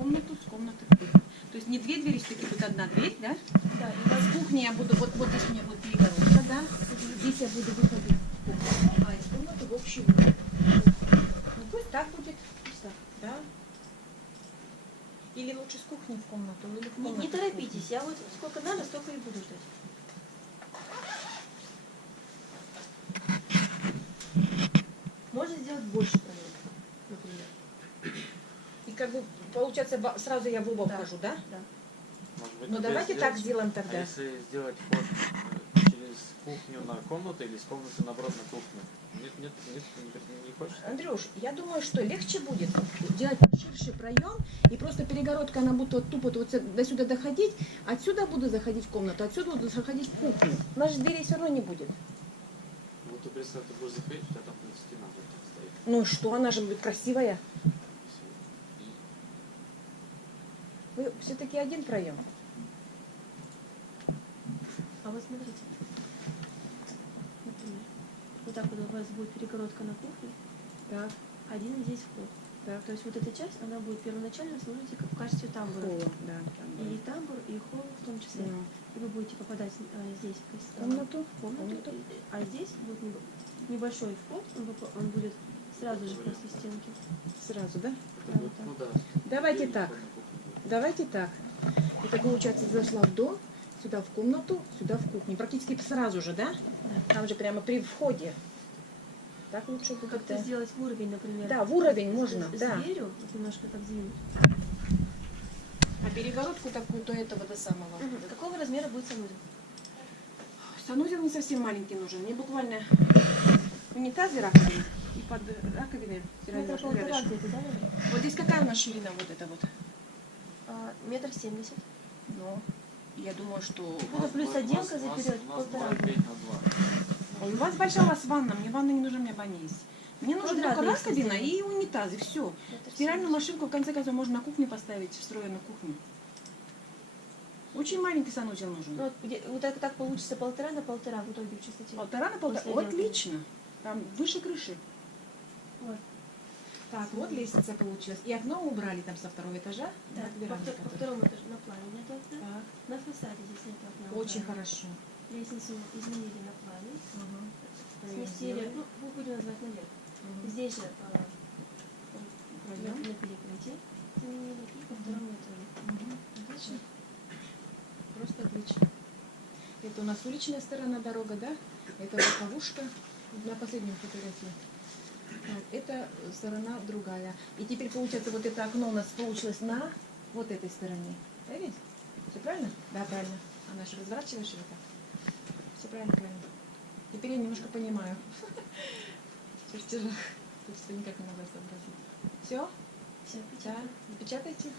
комнату, с комнаты в кухню. То есть не две двери, все-таки будет одна дверь, да? Да, С кухни я буду, вот здесь у меня будет перегородка, да? Здесь я буду выходить в кухню, а из комнаты в общий выход. Ну пусть так будет, пусть так. да? Или лучше с кухни в комнату, или в Не комнату. торопитесь, я вот сколько надо, столько и буду ждать. Можно сделать больше проекта, например. И как бы получается сразу я в оба вхожу, да? Да. Может быть, Ну тогда давайте сделать- так сделаем А тогда. если сделать ход через кухню на комнату или с комнаты наоборот на кухню? Нет, не хочешь? Андрюш, я думаю, что легче будет делать ширший проем, и просто перегородка, она будет вот тупо вот до сюда доходить, отсюда буду заходить в комнату, отсюда буду заходить в кухню. У нас же дверей все равно не будет. Вот ты представь, ты будешь заходить, у тебя там стена будет стоит. Ну и что, она же будет красивая. Вы все-таки один проем. А вот смотрите. Например, вот так вот у вас будет перегородка на кухне, Так, один здесь вход. так. То есть вот эта часть, она будет первоначально служить как в качестве тамбура. Холл, да. И тамбур, и холл в том числе. Ну, И вы будете попадать здесь в комнату. комнату, а здесь будет небольшой вход, он будет сразу же после стенки. Сразу, да? Это будет, ну да. Давайте Дверь так. на кухню будет. Давайте так. Это получается, зашла в дом, сюда в комнату, сюда в кухню. Практически сразу же, да? Там же прямо при входе. Так лучше будет. Как-то Да. сделать в уровень, например. Да, в уровень можно, с да. дверью, вот немножко так сдвинуть. А перегородку такую до этого, до самого. Какого размера будет санузел? Санузел не совсем маленький нужен. Мне буквально унитаз и раковина. И под раковиной Метра стиральная полтора рядышком. где-то, да, наверное? Вот здесь какая у нас ширина вот эта вот? 1,70 м. Ну, я думаю, что... Ну, плюс отделка У нас заперет 2,5 полтора. на 2. Ой, у вас большая у вас ванна, мне ванна не нужна, у меня баня есть. Мне нужна только Квадратный, если раковина сделать. и унитаз, и все. Стиральную машинку, в конце концов, можно на кухне поставить, встроенную кухню. Очень маленький санузел нужен. Ну, вот так получится 1,5 на 1,5 в итоге в чистоте. 1,5 на 1,5. После отделки. Отлично. Там выше крыши. Вот. Так, вот лестница получилась. И окно убрали там со второго этажа. Да, над по верандой, по которая. второму этажу на плане нет окна. Так, На фасаде здесь нет окна. очень убрали. хорошо. Лестницу изменили на плане. Ага. Сместили, ну, мы будем назвать наверх. Здесь же Проем. на перекрытии заменили и по второму этажу. Отлично. Просто отлично. Это у нас уличная сторона дорога, да? Это боковушка на последнем фотографии. Так, это сторона другая. И теперь получается вот это окно у нас получилось на вот этой стороне. Да ведь? Все правильно? Да, правильно. Она же разворачиваешь его так. Все правильно, правильно. Теперь я немножко понимаю. В чертежах. Просто никак не могла сообразить. Все? Все, Да. Напечатайте.